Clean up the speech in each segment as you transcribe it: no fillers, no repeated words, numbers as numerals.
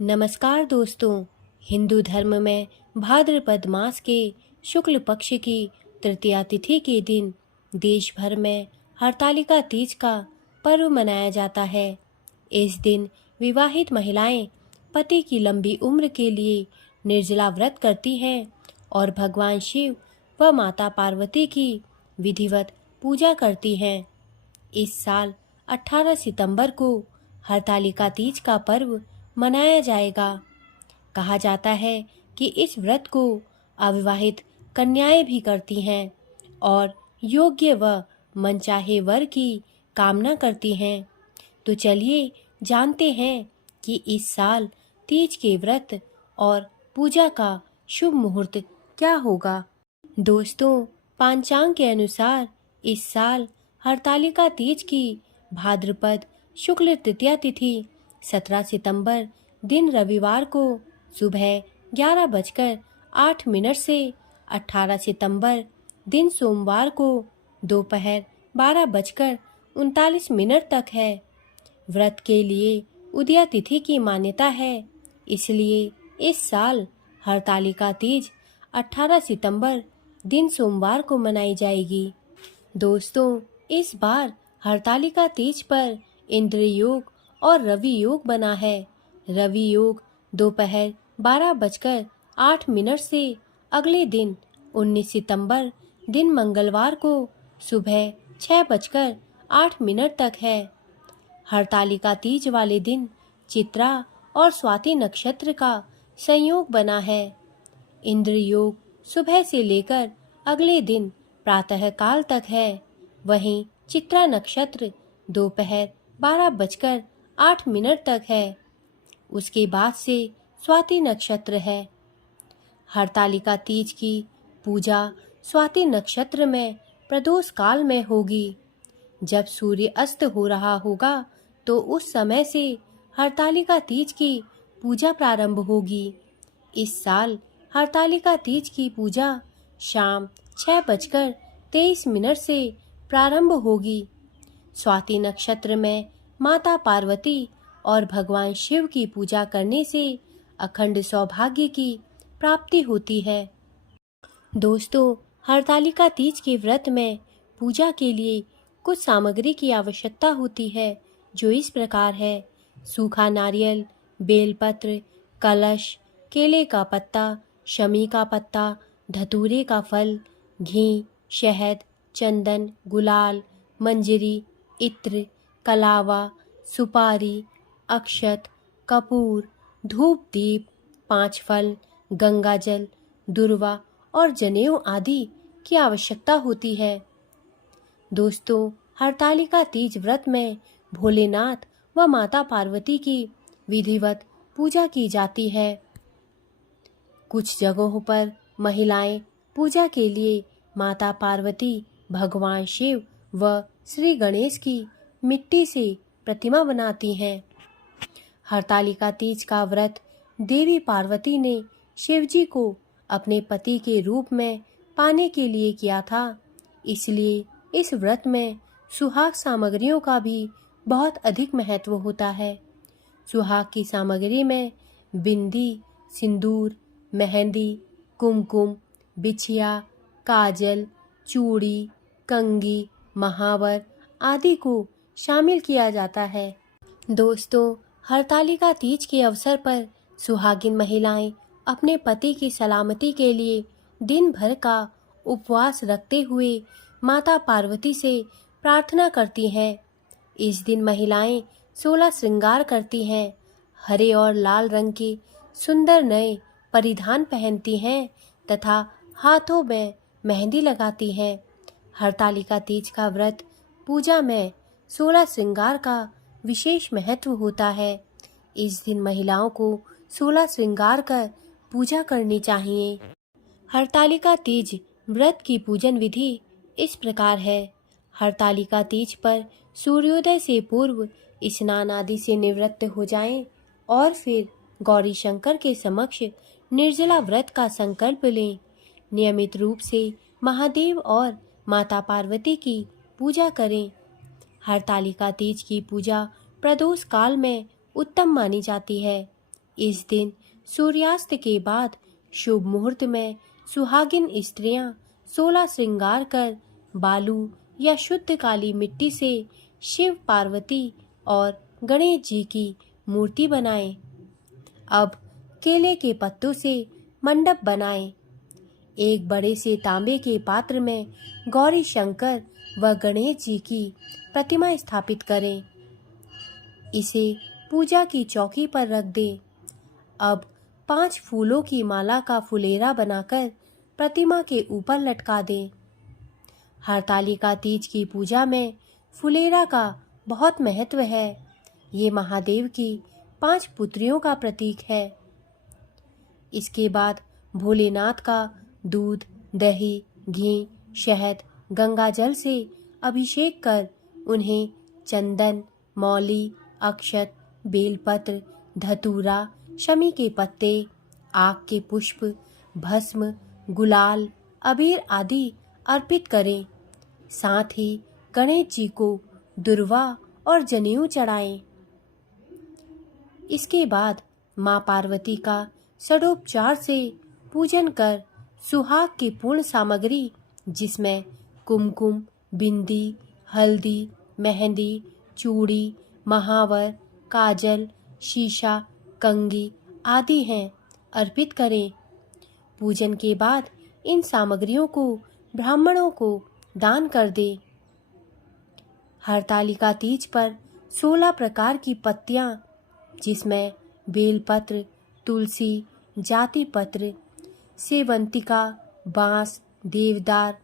नमस्कार दोस्तों। हिंदू धर्म में भाद्रपद मास के शुक्ल पक्ष की तृतीया तिथि के दिन देश भर में हरतालिका तीज का पर्व मनाया जाता है। इस दिन विवाहित महिलाएं पति की लंबी उम्र के लिए निर्जला व्रत करती हैं और भगवान शिव व माता पार्वती की विधिवत पूजा करती हैं। इस साल 18 सितंबर को हरतालिका तीज का पर्व मनाया जाएगा। कहा जाता है कि इस व्रत को अविवाहित कन्याएं भी करती हैं और योग्य व मनचाहे वर की कामना करती हैं। तो चलिए जानते हैं कि इस साल तीज के व्रत और पूजा का शुभ मुहूर्त क्या होगा। दोस्तों, पांचांग के अनुसार इस साल हरतालिका तीज की भाद्रपद शुक्ल तृतीया तिथि 17 सितंबर दिन रविवार को सुबह 11:08 से 18 सितंबर दिन सोमवार को दोपहर 12:39 तक है। व्रत के लिए उदया तिथि की मान्यता है, इसलिए इस साल हरतालिका तीज 18 सितंबर दिन सोमवार को मनाई जाएगी। दोस्तों, इस बार हरतालिका तीज पर इंद्र योग और रवि योग बना है। रवि योग दोपहर 12:08 से अगले दिन 19 सितंबर दिन मंगलवार को सुबह 6:08 तक है। हरतालिका तीज वाले दिन चित्रा और स्वाति नक्षत्र का संयोग बना है। इंद्र योग सुबह से लेकर अगले दिन प्रातः काल तक है। वहीं चित्रा नक्षत्र दोपहर 12:08 तक है। उसके बाद से स्वाति नक्षत्र है। हरतालिका तीज की पूजा स्वाति नक्षत्र में प्रदोष काल में होगी। जब सूर्य अस्त हो रहा होगा तो उस समय से हरतालिका तीज की पूजा प्रारंभ होगी। इस साल हरतालिका तीज की पूजा शाम 6:23 से प्रारंभ होगी। स्वाति नक्षत्र में माता पार्वती और भगवान शिव की पूजा करने से अखंड सौभाग्य की प्राप्ति होती है। दोस्तों, हरतालिका तीज के व्रत में पूजा के लिए कुछ सामग्री की आवश्यकता होती है, जो इस प्रकार है। सूखा नारियल, बेलपत्र, कलश, केले का पत्ता, शमी का पत्ता, धतूरे का फल, घी, शहद, चंदन, गुलाल, मंजरी, इत्र, कलावा, सुपारी, अक्षत, कपूर, धूप दीप, 5 फल, गंगाजल, दुर्वा और जनेऊ आदि की आवश्यकता होती है। दोस्तों, हरतालिका तीज व्रत में भोलेनाथ व माता पार्वती की विधिवत पूजा की जाती है। कुछ जगहों पर महिलाएं पूजा के लिए माता पार्वती, भगवान शिव व श्री गणेश की मिट्टी से प्रतिमा बनाती हैं। हरतालिका तीज का व्रत देवी पार्वती ने शिवजी को अपने पति के रूप में पाने के लिए किया था, इसलिए इस व्रत में सुहाग सामग्रियों का भी बहुत अधिक महत्व होता है। सुहाग की सामग्री में बिंदी, सिंदूर, मेहंदी, कुमकुम, बिछिया, काजल, चूड़ी, कंगी, महावर आदि को शामिल किया जाता है। दोस्तों, हरतालिका तीज के अवसर पर सुहागिन महिलाएं अपने पति की सलामती के लिए दिन भर का उपवास रखते हुए माता पार्वती से प्रार्थना करती हैं। इस दिन महिलाएं 16 श्रृंगार करती हैं, हरे और लाल रंग के सुंदर नए परिधान पहनती हैं तथा हाथों में मेहंदी लगाती हैं। हरतालिका तीज का व्रत पूजा में 16 श्रृंगार का विशेष महत्व होता है। इस दिन महिलाओं को 16 श्रृंगार कर पूजा करनी चाहिए। हरतालिका तीज व्रत की पूजन विधि इस प्रकार है। हरतालिका तीज पर सूर्योदय से पूर्व स्नान आदि से निवृत्त हो जाएं और फिर गौरी शंकर के समक्ष निर्जला व्रत का संकल्प लें। नियमित रूप से महादेव और माता पार्वती की पूजा करें। हरतालिका तीज की पूजा प्रदोष काल में उत्तम मानी जाती है। इस दिन सूर्यास्त के बाद शुभ मुहूर्त में सुहागिन स्त्रियां 16 श्रृंगार कर बालू या शुद्ध काली मिट्टी से शिव, पार्वती और गणेश जी की मूर्ति बनाएं। अब केले के पत्तों से मंडप बनाएं। एक बड़े से तांबे के पात्र में गौरी शंकर व गणेश जी की प्रतिमा स्थापित करें। इसे पूजा की चौकी पर रख दें। अब 5 फूलों की माला का फुलेरा बनाकर प्रतिमा के ऊपर लटका दें। हरतालिका तीज की पूजा में फुलेरा का बहुत महत्व है। ये महादेव की 5 पुत्रियों का प्रतीक है। इसके बाद भोलेनाथ का दूध, दही, घी, शहद, गंगा जल से अभिषेक कर उन्हें चंदन, मौली, अक्षत, बेलपत्र, धतूरा, शमी के पत्ते, आक के पुष्प, भस्म, गुलाल, अबीर आदि अर्पित करें। साथ ही गणेश जी को दुर्वा और जनेऊ चढ़ाएं। इसके बाद मां पार्वती का षडोपचार से पूजन कर सुहाग की पूर्ण सामग्री, जिसमें कुमकुम, बिंदी, हल्दी, मेहंदी, चूड़ी, महावर, काजल, शीशा, कंगी आदि हैं, अर्पित करें। पूजन के बाद इन सामग्रियों को ब्राह्मणों को दान कर दे। हरतालिका तीज पर 16 प्रकार की पत्तियां, जिसमें बेलपत्र, तुलसी, जाति पत्र, सेवंतिका, बांस, देवदार,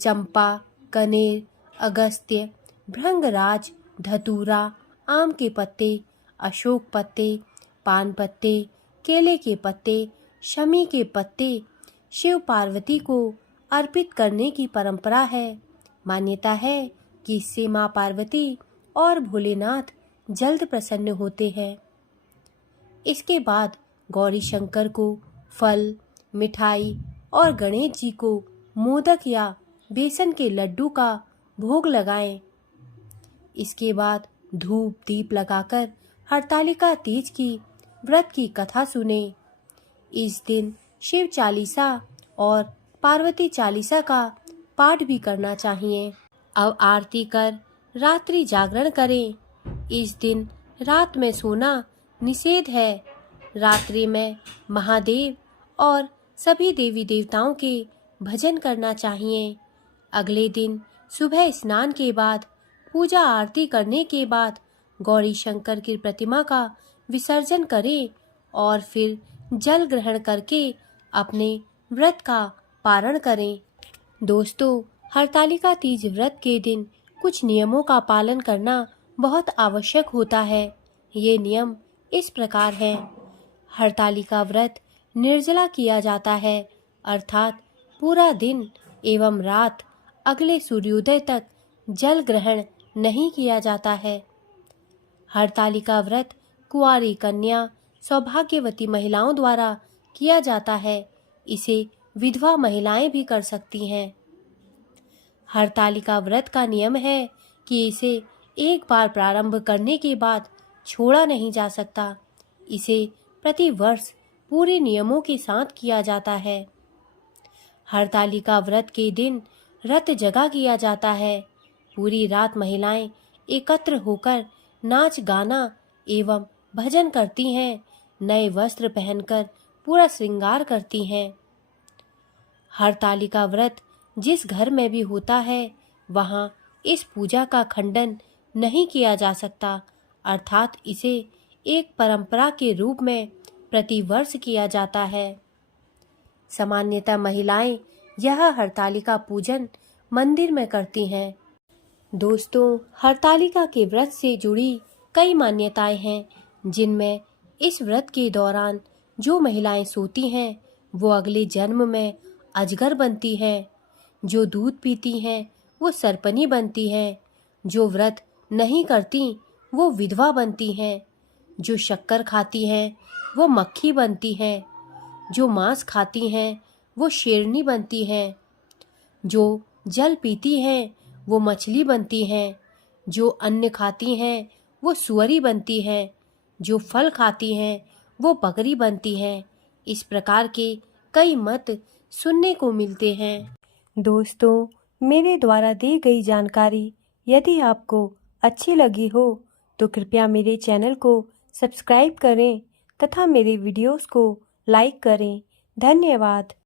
चंपा, कनेर, अगस्त्य, भृंगराज, धतूरा, आम के पत्ते, अशोक पत्ते, पान पत्ते, केले के पत्ते, शमी के पत्ते शिव पार्वती को अर्पित करने की परंपरा है। मान्यता है कि इससे मां पार्वती और भोलेनाथ जल्द प्रसन्न होते हैं। इसके बाद गौरी शंकर को फल, मिठाई और गणेश जी को मोदक या बेसन के लड्डू का भोग लगाएं। इसके बाद धूप दीप लगाकर हरतालिका तीज की व्रत की कथा सुने। इस दिन शिव चालीसा और पार्वती चालीसा का पाठ भी करना चाहिए। अब आरती कर रात्रि जागरण करें। इस दिन रात में सोना निषेध है। रात्रि में महादेव और सभी देवी देवताओं के भजन करना चाहिए। अगले दिन सुबह स्नान के बाद पूजा आरती करने के बाद गौरी शंकर की प्रतिमा का विसर्जन करें और फिर जल ग्रहण करके अपने व्रत का पारण करें। दोस्तों, हरतालिका तीज व्रत के दिन कुछ नियमों का पालन करना बहुत आवश्यक होता है। ये नियम इस प्रकार हैं। हरतालिका व्रत निर्जला किया जाता है, अर्थात पूरा दिन एवं रात अगले सूर्योदय तक जल ग्रहण नहीं किया जाता है। हरतालिका व्रत कुंवारी कन्या, सौभाग्यवती महिलाओं द्वारा किया जाता है। इसे विधवा महिलाएं भी कर सकती हैं। हरतालिका व्रत का नियम है कि इसे एक बार प्रारंभ करने के बाद छोड़ा नहीं जा सकता। इसे प्रति वर्ष पूरे नियमों के साथ किया जाता है। हरतालिका व्रत के दिन रत जगा किया जाता है। पूरी रात महिलाएं एकत्र होकर नाच गाना एवं भजन करती हैं। नए वस्त्र पहनकर पूरा श्रृंगार करती हैं। हरतालिका व्रत जिस घर में भी होता है वहां इस पूजा का खंडन नहीं किया जा सकता, अर्थात इसे एक परंपरा के रूप में प्रतिवर्ष किया जाता है। सामान्यतः महिलाएं यह हरतालिका पूजन मंदिर में करती हैं। दोस्तों, हरतालिका के व्रत से जुड़ी कई मान्यताएं हैं, जिनमें इस व्रत के दौरान जो महिलाएं सोती हैं वो अगले जन्म में अजगर बनती हैं। जो दूध पीती हैं वो सरपनी बनती हैं। जो व्रत नहीं करती वो विधवा बनती हैं। जो शक्कर खाती हैं वो मक्खी बनती हैं। जो मांस खाती हैं वो शेरनी बनती हैं। जो जल पीती हैं वो मछली बनती हैं। जो अन्न खाती हैं वो सुअरी बनती हैं। जो फल खाती हैं वो बकरी बनती है। इस प्रकार के कई मत सुनने को मिलते हैं। दोस्तों, मेरे द्वारा दी गई जानकारी यदि आपको अच्छी लगी हो तो कृपया मेरे चैनल को सब्सक्राइब करें तथा मेरे वीडियोस को लाइक करें। धन्यवाद।